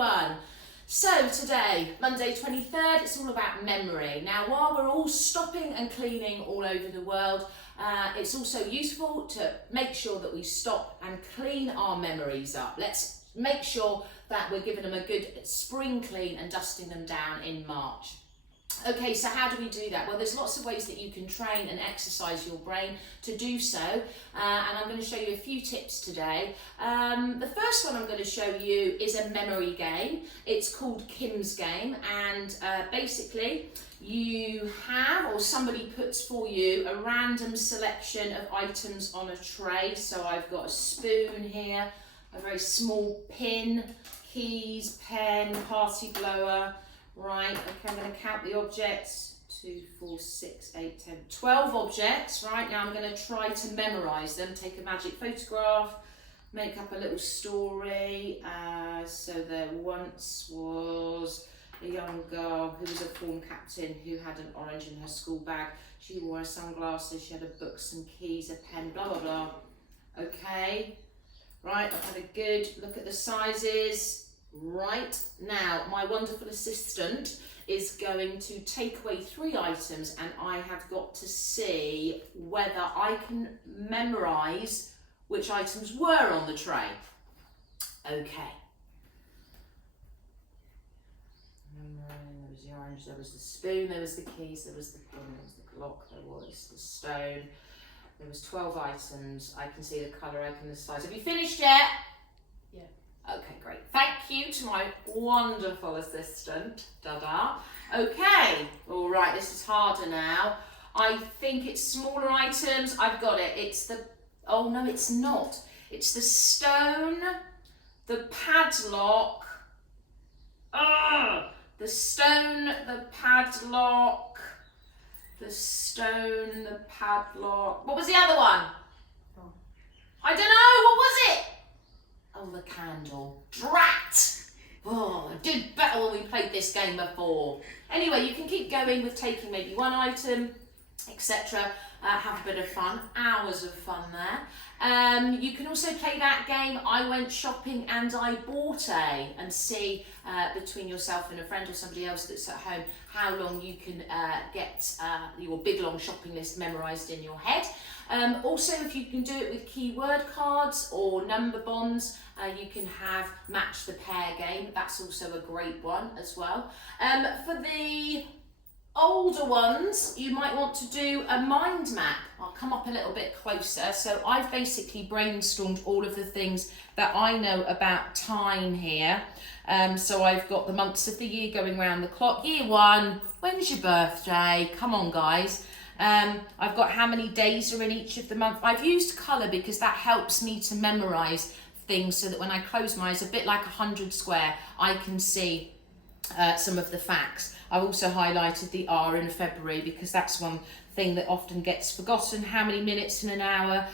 everyone. So today, Monday 23rd, it's all about memory. Now, while we're all stopping and cleaning all over the world, it's also useful to make sure that we stop and clean our memories up. Let's make sure that we're giving them a good spring clean and dusting them down in March. Okay, so how do we do that? Well, there's lots of ways that you can train and exercise your brain to do so, and I'm going to show you a few tips today. The first one I'm going to show you is a memory game. It's called Kim's Game, and basically you have, or somebody puts for you, a random selection of items on a tray. So I've got a spoon here, a very small pin, keys, pen, party blower. Right, okay, I'm going to count the objects. 2, 4, 6, 8, 10, 12 objects. Right, now I'm going to try to memorise them. Take a magic photograph, make up a little story. So there once was a young girl who was a form captain who had an orange in her school bag. She wore her sunglasses, she had a book, some keys, a pen, blah, blah, blah. Okay, right, I've had a good look at the sizes. Right, now my wonderful assistant is going to take away 3 items, and I have got to see whether I can memorise which items were on the tray. Okay. There was the orange, there was the spoon, there was the keys, there was the pen, there was the clock, there was the stone. There was 12 items. I can see the colour, I can the size. Have you finished yet? Yeah. Okay, great. Thank you to my wonderful assistant. Da-da. Okay. All right, this is harder now. I think it's smaller items. I've got it. It's the... Oh, no, it's not. It's the stone, the padlock. The stone, the padlock, the stone, the padlock. What was the other one? Oh. I don't know. What was it? Oh, the candle. Drat! Oh, I did better when we played this game before. Anyway, you can keep going with taking maybe one item, etc. Have a bit of fun. Hours of fun there. You can also play that game, I went shopping and I bought a, and see between yourself and a friend or somebody else that's at home how long you can get your big long shopping list memorised in your head. Also, if you can do it with keyword cards or number bonds, you can have match the pair game. That's also a great one as well. For the older ones, you might want to do a mind map. I'll come up a little bit closer. So I've basically brainstormed all of the things that I know about time here. So I've got the months of the year going round the clock. Year 1, when's your birthday? Come on, guys. I've got how many days are in each of the months. I've used colour because that helps me to memorise things, so that when I close my eyes, a bit like 100 square, I can see some of the facts. I've also highlighted the R in February because that's one thing that often gets forgotten. How many minutes in an hour,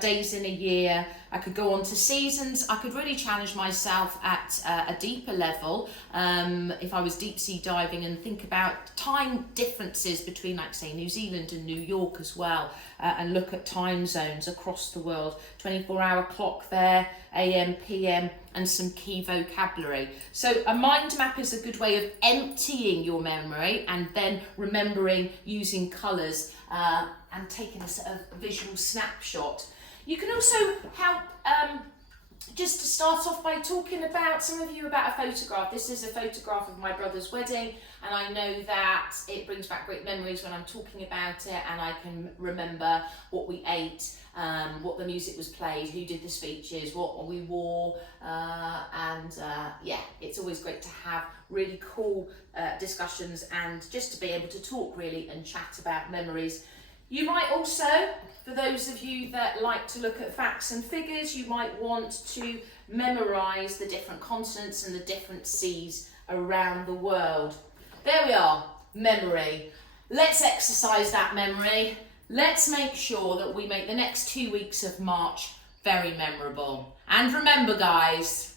days in a year. I could go on to seasons. I could really challenge myself at a deeper level if I was deep sea diving, and think about time differences between, like, say, New Zealand and New York as well, and look at time zones across the world. 24-hour clock there, AM, PM, and some key vocabulary. So a mind map is a good way of emptying your memory and then remembering using colours and taking a sort of visual snapshot. You can also help just to start off by talking about, some of you, about a photograph. This is a photograph of my brother's wedding, and I know that it brings back great memories when I'm talking about it, and I can remember what we ate, what the music was played, who did the speeches, what we wore, and yeah, it's always great to have really cool discussions and just to be able to talk really and chat about memories. You might also, for those of you that like to look at facts and figures, you might want to memorise the different continents and the different seas around the world. There we are, memory. Let's exercise that memory. Let's make sure that we make the next 2 weeks of March very memorable. And remember, guys,